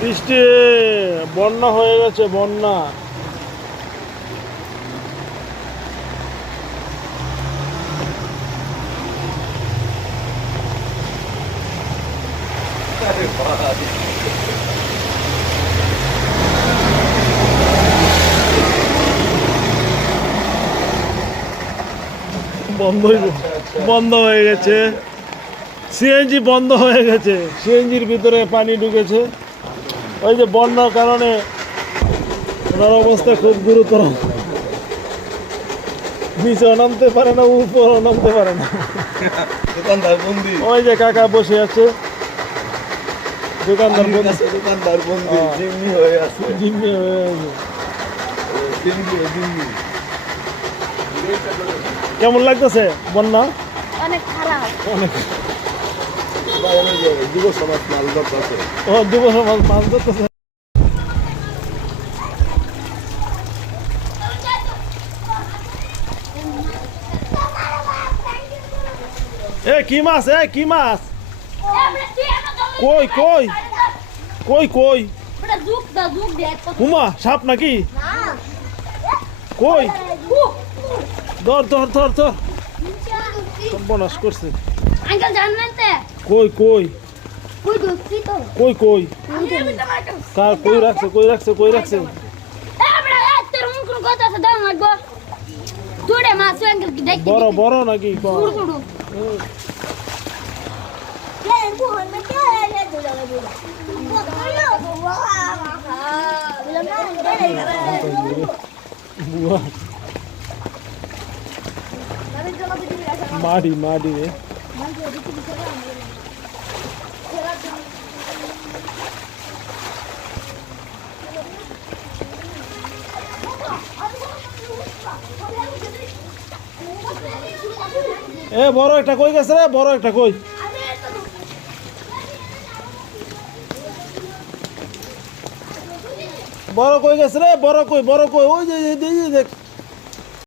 বৃষ্টি, বন্যা হয়ে গেছে, বন্যা। বন্ধ হয়ে গেছে, সিএনজি বন্ধ হয়ে গেছে, সিএনজির ভিতরে পানি ঢুকেছে। ওই যে বন্যার কারণে ওনার অবস্থা খুব গুরুতর, নিচেও নামতে পারে না, উপরেও নামতে পারে না। ওই যে কাকা বসে আছে, দোকানদার বন্ধ, দোকানদার বন্ধু জিম্মি হয়ে আছে, জিম্মি হয়ে আছে। কেমন লাগতেছে বন্যা? অনেক খারাপ, অনেক। যুব সমাজ মাল ধরতেছে। ও, যুব সমাজ মাছ ধরতেছে। এ কি মাছ, এ কি মাছ? কই কই কই কই? হুমা সাপ নাকি? কই? ধর ধর ধর ধর, সর্বনাশ করছে। আঙ্কেল জানেন তো কই কই কই ঢুকছি তো কই কই? কার কই রাখছে, কই রাখছে, কই রাখছে? তোর মুখ কোন কথা আছে দাও লাগবো দুড়ে মাছ আঙ্কেল কি দেখতে বড় বড় নাকি? শুরু শুরু মাড়ি মাড়ি রে। এ বড় একটা কই গেছে রে, বড় একটা কই? বড় কই গেছে রে, বড় কই, বড় কই? ওই যে দেখ।